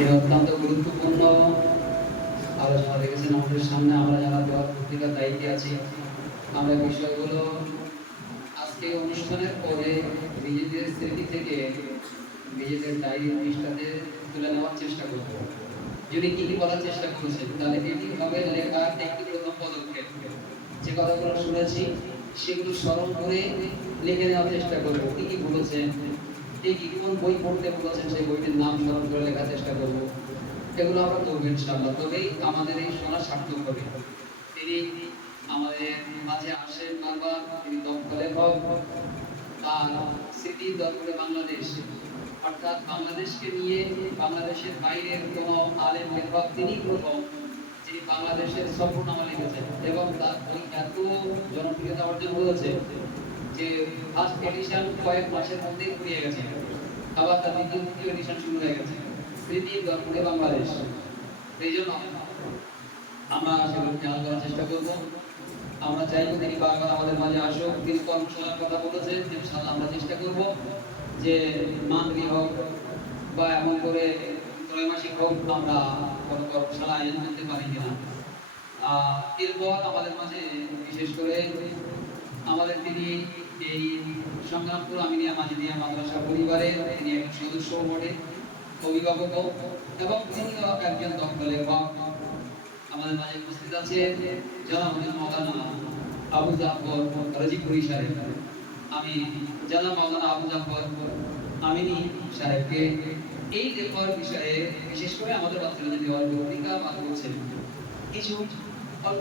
তিনি অত্যন্ত গুরুত্বপূর্ণ আলোচনা রেখেছেন আমাদের সামনে। আমরা যারা দোয়া পত্রিকার দায়িত্বে আছি, আমরা বিষয়গুলো আজকে অনুষ্ঠানের পরে নিজেদের স্মৃতি থেকে নিজেদের ডায়েরির পৃষ্ঠাতে তুলে নেওয়ার চেষ্টা করব। যদি কি কি বলার চেষ্টা করেছেন, তাহলে এটি হবে লেখার একটি প্রথম পদক্ষেপ। যে কথাগুলো শুনেছি সেগুলো স্মরণ করে লিখে নেওয়ার চেষ্টা করব। কি কি বলেছেন, ঠিক কোন বই পড়তে বলেছেন সেই বইটির নাম স্মরণ করে লেখার চেষ্টা করব। এগুলো আমরা করবো ইনশাআল্লাহ, তবেই আমাদের এই শোনা সার্থক হবে। তিনি আমাদের মাঝে আসেন বারবার, তিনি দক্ষ লেখক। তার স্মৃতি দরবারে বাংলাদেশ, অর্থাৎ বাংলাদেশকে নিয়ে বাংলাদেশের বাইরের কোনো আলেম লেখক তিনি প্রথম যিনি বাংলাদেশের সফরনামা লিখেছেন, এবং তার বই এত জনপ্রিয়তা অর্জন করেছে যে ফার্স্ট এডিশন কয়েক মাসের মধ্যেই ফুরিয়ে গেছে, আবার তার দ্বিতীয় এডিশন শুরু হয়ে গেছে। স্মৃতি দরবারে বাংলাদেশ, এই জন্য আমরা সেগুলো খেয়াল করার চেষ্টা করব। আমরা চাইবো তিনি বারবার আমাদের মাঝে আসুক। তিনি কর্মশালার কথা বলেছেন, ইনশাআল্লাহ আমরা চেষ্টা করব যে মান্থলি হোক বা এমন করে ত্রৈমাসিক হোক আমরা কোনো কর্মশালা আয়োজন করতে পারি কিনা। এরপর আমাদের মাঝে বিশেষ করে আমাদের তিনি এই সংগ্রামপুর আমিনিয়া মাজিদিয়া মাদ্রাসা পরিবারের তিনি একজন সদস্য বটে, অভিভাবক, এবং তিনিও একজন দক্ষ লেখক। আমাদের মাঝে উপস্থিত আছে জনাব মাওলানা আবু জাফর রাজিপুরি সাহেব। আমি জনাব মাওলানা আবু জাফর আমিনী সাহেবকে এই লেখার বিষয়ে বিশেষ করে আমাদের বাচ্চারা যদি অল্প পত্রিকা বা করছেন কিছু অল্প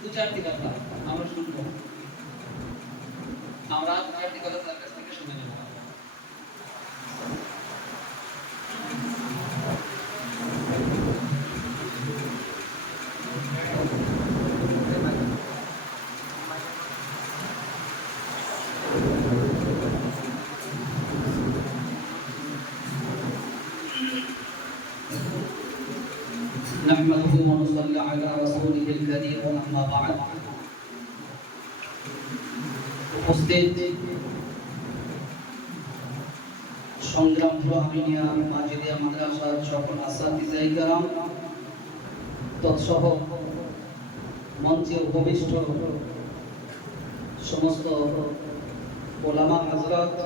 দু চারটি কথা আমরা শুনবো, আমরা দু চারটি কথা তার কাছ থেকে শুনে নেব। نحمده ونصلي على رسوله الكريم أما بعد। উপস্থিত সংগ্রামপুর আমিনিয়া মাজিদিয়া মাদ্রাসার সকল আসাতিজায়ে কেরাম, তৎসহ মঞ্চে উপবিষ্ট সমস্ত ওলামা হযরত,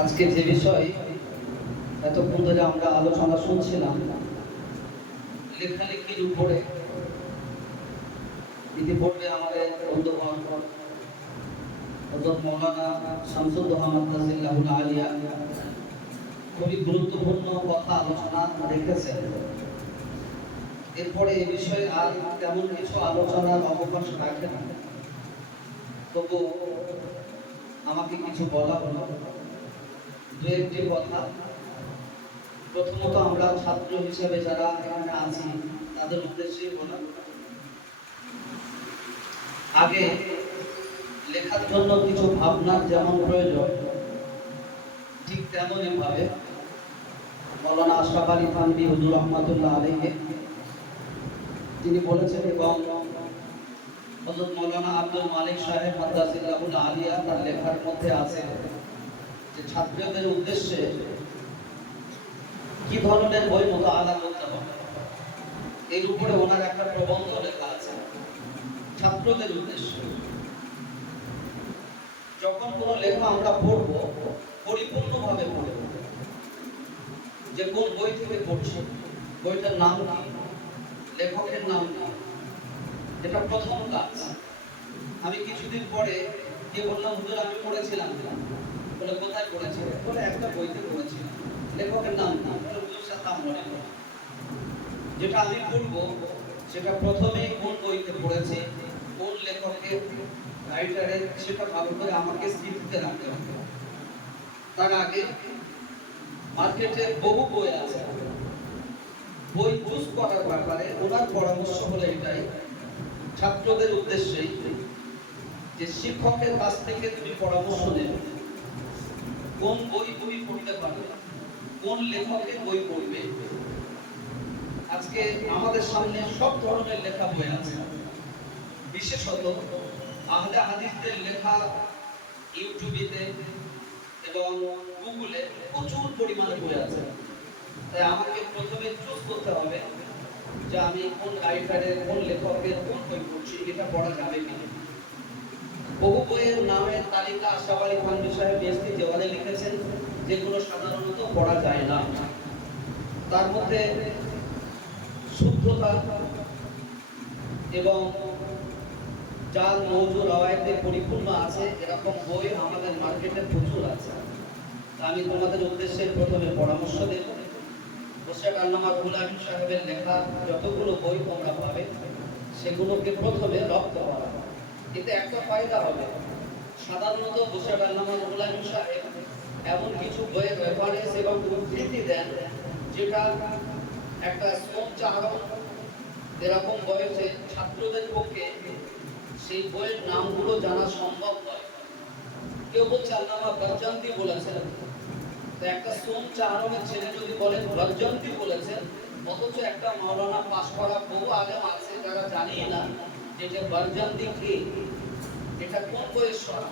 আজকে যে বিষয় এতক্ষণ ধরে আমরা আলোচনা শুনছিলাম লেখালেখির উপরে, ইতিপূর্বে আমাদের বন্ধুগণ হযরত মাওলানা শামসুদ্দোহা মাদ্রাসাতুল আলিয়া খুবই গুরুত্বপূর্ণ কথা আলোচনা রেখেছেন। এরপরে এই বিষয়ে আর তেমন কিছু আলোচনার অবকাশ রাখে না, তবু আমাকে কিছু বলা হলো, দু একটি কথা। প্রথমত আমরা ছাত্র হিসেবে যারা এখানে আছি তাদের উদ্দেশ্যে বলা, আগে লেখার জন্য কিছু ভাবনার যেমন প্রয়োজন, ঠিক তেমনই ভাবে মাওলানা আশরাফ আলী থানভী হুজুর রহমাতুল্লাহ আলাইহি তিনি বলেছেন, এবং হযরত মাওলানা আব্দুল মালিক সাহেব মাদ্রাসাতুল আলিয়া তার লেখার মধ্যে আছে যে ছাত্রদের উদ্দেশ্যে কি ধরনের বই মুতাআলা করতে হবে, এর উপরে ওনার একটা প্রবন্ধ লেখা আছে ছাত্রদের উদ্দেশ্যে। যখন কোনো লেখা আমরা পড়ব, পরিপূর্ণভাবে পড়ব, যে কোন বই থেকে পড়ছি, বইটার নাম কি, লেখকের নাম কি, এটা প্রথম কাজ। আমি কিছুদিন পরে গিয়ে বললাম, হুজুর আমি পড়েছিলাম, বলে কোথায় পড়েছিলেন, বলে একটা বইতে পড়েছিলাম, লেখকের নাম কি, বলে হুজুর সাথে মনে পড়ে। যেটা আমি পড়ব সেটা প্রথমেই কোন বইতে পড়েছি, কোন লেখকের রাইটারের, সেটা ভালো করে আমাকে স্মৃতিতে রাখতে হবে। তার আগে মার্কেটে বহু বই আছে, বই চুজ করার ব্যাপারে ওনার পরামর্শ হলো এটাই ছাত্রদের উদ্দেশ্যে, যে শিক্ষকের কাছ থেকে তুমি পরামর্শ নেবে কোন বই তুমি পড়তে পারবে, কোন লেখকের বই পড়বে। আজকে আমাদের সামনে সব ধরনের লেখা বই আছে, বিশেষত আহলে হাদিসদের লেখা ইউটিউবেতে এবং গুগলে প্রচুর পরিমাণে বই আছে। তাই আমাকে প্রথমে চুজ করতে হবে যে আমি কোন রাইটারের, কোন লেখকের কোন বই পড়ছি, এটা পড়া যাবে কিনা। বহু বইয়ের নামের তালিকা আশরাফ আলী থানভী সাহেব এসপি দেওয়ালে লিখেছেন, যেগুলো সাধারণত পড়া যায় না। তার মধ্যে শুদ্ধতা এবং জাল মৌজু রওয়ায়েতে পরিপূর্ণ আছে এরকম বই আমাদের মার্কেটে প্রচুর আছে। আমি তোমাদের উদ্দেশ্যে প্রথমে পরামর্শ দেব, মুর্শিদ আল্লামা রুহুল আমিন সাহেবের লেখা যতগুলো বই তোমরা পাবে সেগুলোকে প্রথমে রপ্ত করা। এতে একটা ফায়দা হবে, সাধারণত মুর্শিদ আল্লামা রুহুল আমিন সাহেব এমন কিছু বইয়ের রেফারেন্স এবং উদ্ধৃতি দেন যেটা একটা সঞ্চারণ এরকম বয়সে ছাত্রদের পক্ষে সেই বইয়ের নামগুলো জানা সম্ভব নয়। কেউ বলছে আল্লামা বরজান্তি বলেছেন, তো একটা সঞ্চারণের ছেলে যদি বলেন বরজান্তি বলেছেন, অথচ একটা মাওলানা পাশ করা বহু আলেম আছে যারা জানি না যে এটা বরজান্তি কি, এটা কোন বইয়ের সরা।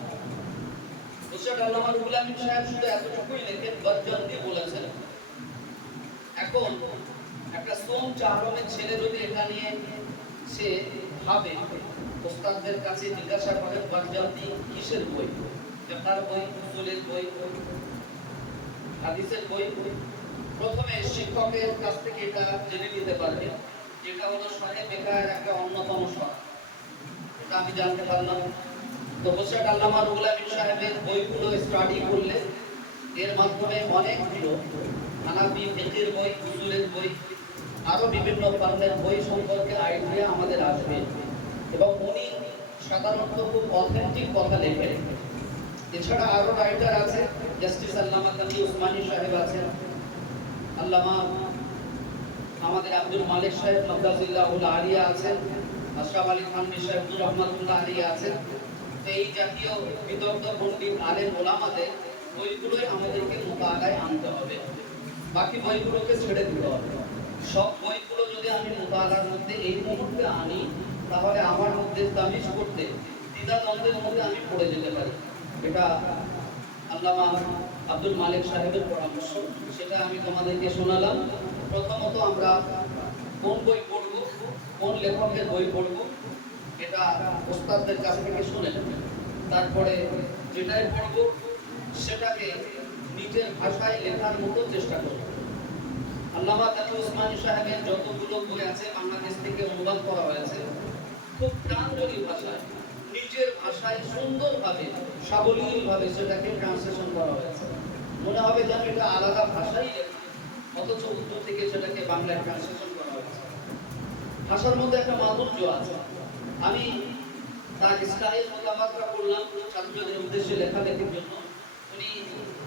মুর্শিদ আল্লামা রুহুল আমিন সাহেব শুধু এতটুকুই লেখেন বরজান্তি বলেছেন। এখন একটা সঞ্চারণের ছেলে যদি এটা নিয়ে সে ভাবে, ওস্তাদদের কাছে জিজ্ঞাসা করে বরজান্তি কিসের বই, ফিকহের বই, উসুলের বই, হাদিসের বই, প্রথমে শিক্ষকের কাছ থেকে এটা জেনে নিতে পারবে, যেটা হলো শরীয়ত ফিকহের একটা অন্যতম সরা। এটা আমি জানতে পারলাম। তো মুর্শিদ আল্লামা রুহুল আমিন সাহেবের বইগুলো স্টাডি করলে এর মাধ্যমে অনেকগুলো হানাফি ফিকহের বই, উসুলের বই, আরো বিভিন্ন ফান্ডের বই সম্পর্কে আইডিয়া আমাদের আসবে। এবং উনি সাধারণত খুব অথেন্টিক কথা লেখেন। এছাড়া আরো রাইটার আছে, জাস্টিস আল্লামা তাকি উসমানী সাহেব আছেন, আল্লামা আমাদের আব্দুল মালিক সাহেব হাফিজাহুল্লাহুল আলিয়া আছেন, আশরাফ আলী থানভী সাহেব রহমাতুল্লাহ আলাইহি আছেন। এই জাতীয় বিদগ্ধ পণ্ডিত আলেম ওলামাদের বইগুলোই আমাদেরকে মোতালায় আনতে হবে, বাকি বইগুলোকে ছেড়ে দিতে হবে। সব বইগুলো যদি আমি মোতালার মধ্যে এই মুহূর্তে আনি, তাহলে আমার মধ্যে তামিজ করতে দ্বিধাদ্বন্দ্বের মধ্যে আমি পড়ে যেতে পারি। এটা আল্লামা আব্দুল মালিক সাহেবের পরামর্শ, সেটা আমি তোমাদেরকে শোনালাম। প্রথমত আমরা কোন বই পড়ব, কোন লেখকের বই পড়ব, এটা ওস্তাদদের কাছ থেকে শুনে নেব। তারপরে যেটাই পড়ব সেটাকে নিজের ভাষায় লেখার মতো চেষ্টা করব। আল্লামা তাকি উসমানী সাহেবের যতগুলো বই আছে বাংলাদেশ থেকে অনুবাদ করা হয়েছে, খুব প্রাঞ্জলি ভাষায়, নিজের ভাষায় সুন্দরভাবে সাবলীলভাবে সেটাকে ট্রান্সলেশন করা হয়েছে। মনে হবে যেন এটা আলাদা ভাষাই লেখা, অথচ উর্দু থেকে সেটাকে বাংলায় ট্রান্সলেশন করা হয়েছে। ভাষার মধ্যে একটা মাধুর্য আছে। আমি তার স্টাইল মোতাবাকরা করলাম ছাত্রদের উদ্দেশ্যে লেখালেখির জন্য। উনি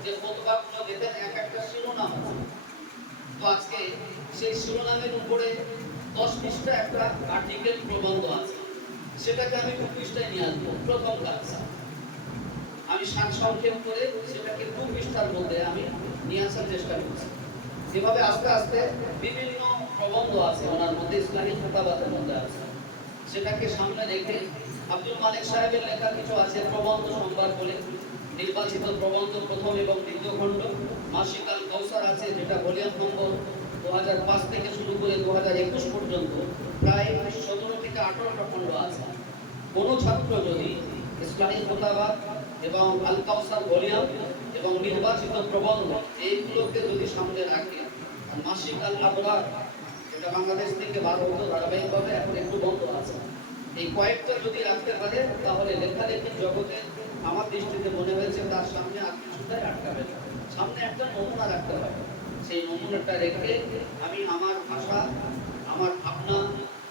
যে ফতোয়াগুলো দিতেন এক একটা শিরোনাম আছে, তো আজকে সেই শিরোনামের উপরে 10 পৃষ্ঠা একটা আর্টিকেল প্রবন্ধ আছে, সেটাকে আমি 2 পৃষ্ঠায় নিয়ে আসবো। প্রথম কাজ আমি সংক্ষেপ করে সেটাকে 2 পৃষ্ঠার মধ্যে আমি নিয়ে আসার চেষ্টা করছি। যেভাবে আস্তে আস্তে বিভিন্ন প্রবন্ধ আছে ওনার মধ্যে, ইসলামী ফতোয়ার মধ্যে আছে, সেটাকে সামনে রেখে আব্দুল মালিক সাহেবের লেখা কিছু আছে প্রবন্ধ সম্ভার বলে, নির্বাচিত প্রবন্ধ প্রথম এবং দ্বিতীয় খণ্ড, মাসিক আল কাউসার আছে যেটা ভলিউম নম্বর 2005 থেকে শুরু করে 2021 পর্যন্ত প্রায় 17 থেকে 18টা খণ্ড আছে। কোন ছাত্র যদি ইসলামী ফতোয়া এবং আল কাউসার ভলিউম এবং নির্বাচিত প্রবন্ধ এইগুলোকে যদি সামনে রাখে, মাসিক আল আবরার এটা বাংলাদেশ থেকে 12 হতো ধারাবাহিকভাবে, এখন একটু বন্ধ আছে, এই কয়েকটা যদি রাখতে পারে তাহলে লেখালেখির জগতে আমার দৃষ্টিতে মনে হয়েছে তার সামনে আর কিছুটাই আটকাবে না। সামনে একটা নমুনা রাখতে হবে, সেই নমুনাটা রেখে আমি আমার ভাষা, আমার ভাবনা,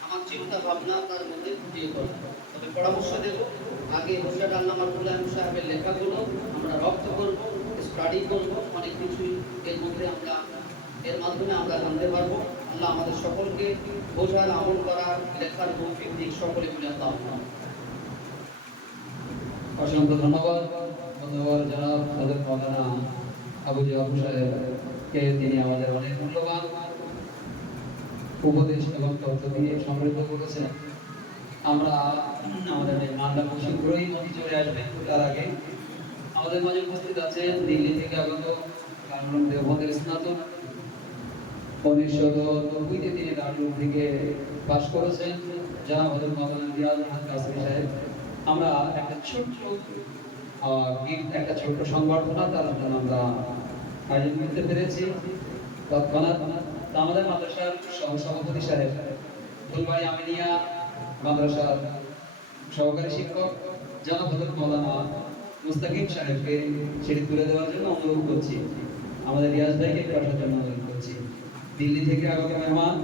আমার চিন্তা ভাবনা তার মধ্যে ফুটিয়ে করব। তবে পরামর্শ দেব, আগে মুর্শিদ আল্লামা রুহুল আমিন সাহেবের লেখাগুলো আমরা রপ্ত করব, স্টাডি করব, অনেক কিছুই এর মধ্যে আমরা এর মাধ্যমে আমরা জানতে পারবো। আল্লাহ আমাদের সকলকে বোঝার, আমল করার, লেখার মৌখিক দিক সকলে মিলে দাও। অসংখ্য ধন্যবাদ জনাব হযরত মাওলানা আবু জাফর সাহেবকে, তিনি আমাদের অনেক মূল্যবান উপদেশ এবং তথ্য দিয়ে সমৃদ্ধ করেছেন। আমরা আমাদের মান্ডা শীঘ্রই নদী চলে আসবে, তার আগে আমাদের মাঝে উপস্থিত আছেন দিল্লি থেকে আগত কারণ দেওবন্দের স্নাতক 1990-তে তিনি দারুল থেকে পাশ করেছেন জনাব হযরত মাওলানা রিয়াজ আহমদ কাসেমি সাহেব। আমরা একটা ছোট্ট গিফট, একটা ছোট্ট সংবর্ধনা তার জন্য আমরা আয়োজন করতে পেরেছি। তৎক্ষণাৎ আমাদের মাদ্রাসার সভাপতি সাহেব, ফুলবাড়ি আমিনিয়া মাদ্রাসার সহকারী শিক্ষক জনাব হযরত মাওলানা মুস্তাকিম সাহেবকে সেটি তুলে দেওয়ার জন্য অনুরোধ করছি। আমাদের রিয়াজ ভাইকে একটু আসার জন্য অনুরোধ করছি। দিল্লি থেকে আগত মেহমান,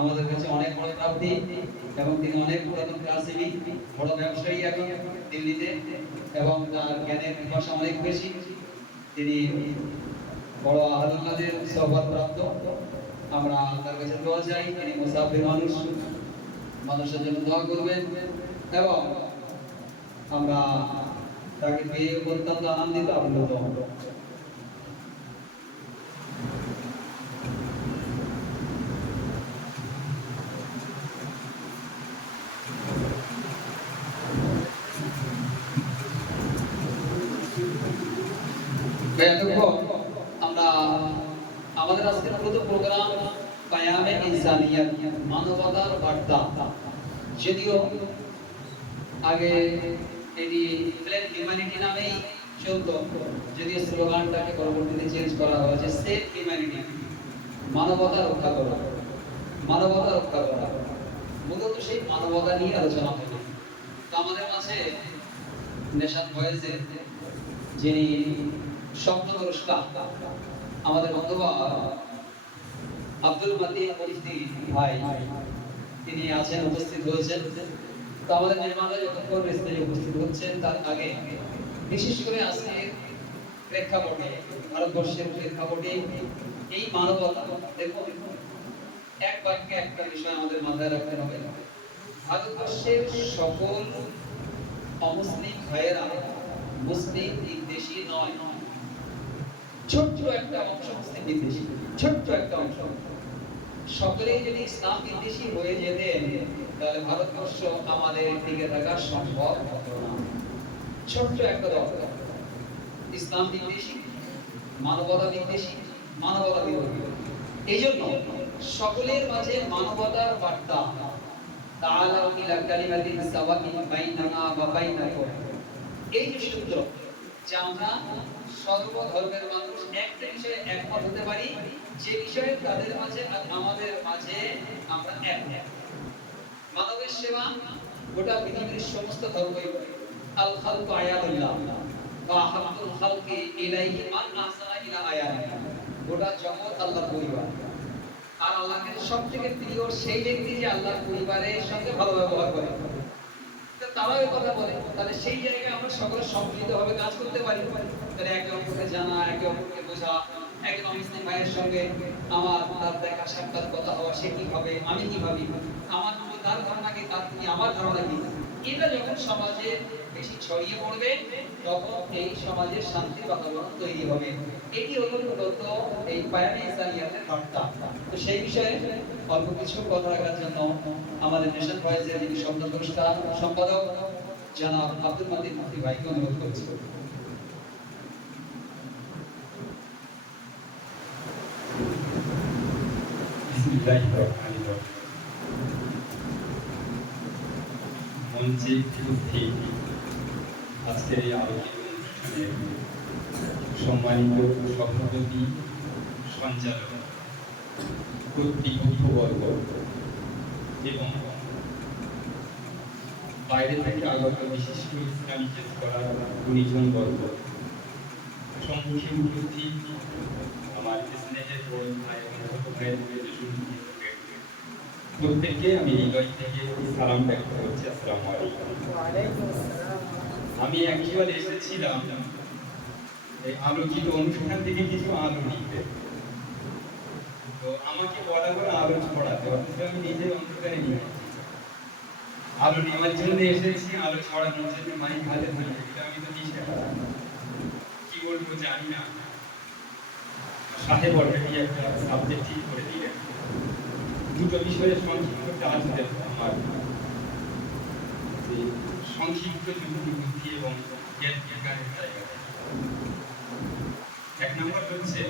আমাদের কাছে অনেক বড় প্রাপ্তি এবং তিনি অনেক পুরাতন কাসেমি, বড় ব্যবসায়ী এখন দিল্লিতে এবং তার জ্ঞানের পিপাসা অনেক বেশি। তিনি বড় আহলাদের সহবত প্রাপ্ত। আমরা তার কাছে দোয়া চাই, তিনি মুসাফির মানুষ, মানুষের জন্য দোয়া করবেন এবং আমরা তাকে পেয়ে অত্যন্ত আনন্দিত আপ্লুত হব। আমরা আমাদের আজকের পুরো প্রোগ্রাম কায়ামে ইনসানিয়ত, মানবতার বার্তা। যদিও আগে এটি প্লেন হিউম্যানিটি নামেই চলতো, যদিও স্লোগানটাকে পরবর্তীতে চেঞ্জ করা হয়েছে সেভ হিউম্যানিটি, মানবতা রক্ষা করা। মানবতা রক্ষা করা মূলত সেই মানবতা নিয়ে আলোচনা হবে। তো আমাদের মাঝে নেশাদ ভয়েসে যিনি শব্দদ্রষ্টা, আমাদের বন্ধুবা আব্দুল মাতিন মুফতি ভাই, তিনি আছেন, উপস্থিত হয়েছেন। তো আমাদের মেহমানরা যতক্ষণ স্টেজে উপস্থিত হচ্ছেন তার আগে বিশেষ করে আজকে প্রেক্ষাপটে, ভারতবর্ষের প্রেক্ষাপটে এই মানবতা, দেখুন এক বাক্যে একটা বিষয় আমাদের মাথায় রাখতে হবে। ভারতবর্ষের সকল অমুসলিম ভাইয়েরা মুসলিম বিদ্বেষী নয়, ছোট্ট একটা অংশ মুসলিম বিদ্বেষী, ছোট্ট একটা অংশ। সকলেই যদি ইসলাম বিদ্বেষী হয়ে যেতেন তাহলে ভারতবর্ষ আমাদের টিকে থাকা সম্ভব হতো না। ছোট্ট একটা দল ইসলাম বিদ্বেষী, মানবতা বিদ্বেষী, মানবতা বিরোধী। এই জন্য সকলের মাঝে মানবতার বার্তা, তাআলাউ ইলা কালিমাতিন সাওয়াইন বাইনানা ওয়া বাইনাকুম, এই যে সূত্র যে আমরা সর্বধর্মের মানুষ একটা বিষয়ে একমত হতে পারি, যে বিষয়ে তাদের মাঝে আর আমাদের মাঝে আমরা এক। মানবের সেবা গোটা পৃথিবীর সমস্ত ধর্মই করে। আল খালকু আয়াতুল্লাহ ওয়া হাব্বুল খালকি ইলাইহি মান আহসানা ইলা আয়াতিহি, গোটা জগৎ আল্লাহর পরিবার। আর আল্লাহকে সবথেকে প্রিয় সেই ব্যক্তি যে আল্লাহর পরিবারের সঙ্গে ভালো ব্যবহার করে। তারা এই কথা বলে, তাহলে সেই জায়গায় আমরা সকলে সম্মিলিতভাবে কাজ করতে পারি। তাহলে একে অপরকে জানা, একে অপরকে বোঝা, একজন মুসলিম ভাইয়ের সঙ্গে আমার তার দেখা সাক্ষাৎ কথা হওয়া, সে কি ভাবে, আমি কি ভাবি, আমার তার ধারণা কি, তার কি আমার ধারণা কি, এটা যখন সমাজে বেশি ছড়িয়ে পড়বে তখন এই সমাজের শান্তির বাতাবরণ তৈরি হবে। এটি হলো মূলত এই কায়ামে ইনসানিয়তের বার্তা। তো সেই বিষয়ে অল্প কিছু কথা রাখার জন্য আমাদের নেশন ভয়েসের যিনি শব্দদ্রষ্টা সম্পাদক জনাব আব্দুল মাতিন মুফতি ভাইকে অনুরোধ করছি। মঞ্চে উপস্থিত আজকের এই আলোকিত অনুষ্ঠানের সম্মানিত সভাপতি, সঞ্চালক, কর্তৃপক্ষবর্গ এবং বাইরে থেকে আগত বিশিষ্ট ইসলামী স্কলার গুণীজনবর্গ, সম্মুখে উপস্থিত আমার স্নেহের বড় ভাই এবং ছোট ভাইয়ের প্রত্যেককে আমি হৃদয় থেকে সালাম ব্যক্ত করছি। আসসালামু আলাইকুম। আমি একবার এসেছিলাম এই আলোকিত অনুষ্ঠান থেকে কিছু আলো নিতে, তো আমাকে বলা করে আলো ছড়াতে, অথচ আমি নিজে অন্ধকারে নিয়ে আলো নেওয়ার জন্য এসেছি, আলো ছড়ানোর জন্য মাইক হাতে ধরে, এটা আমি তো দিশে কি বলবো জানি না। সাহেব অলরেডি একটা সাবজেক্ট ঠিক করে দিলেন। দুটো বিষয়ে সংক্ষিপ্ত কাজ দেব আমার, সংক্ষিপ্ত যুক্তি বুদ্ধি এবং জ্ঞান বিজ্ঞানের জায়গায়। এক নম্বর হচ্ছে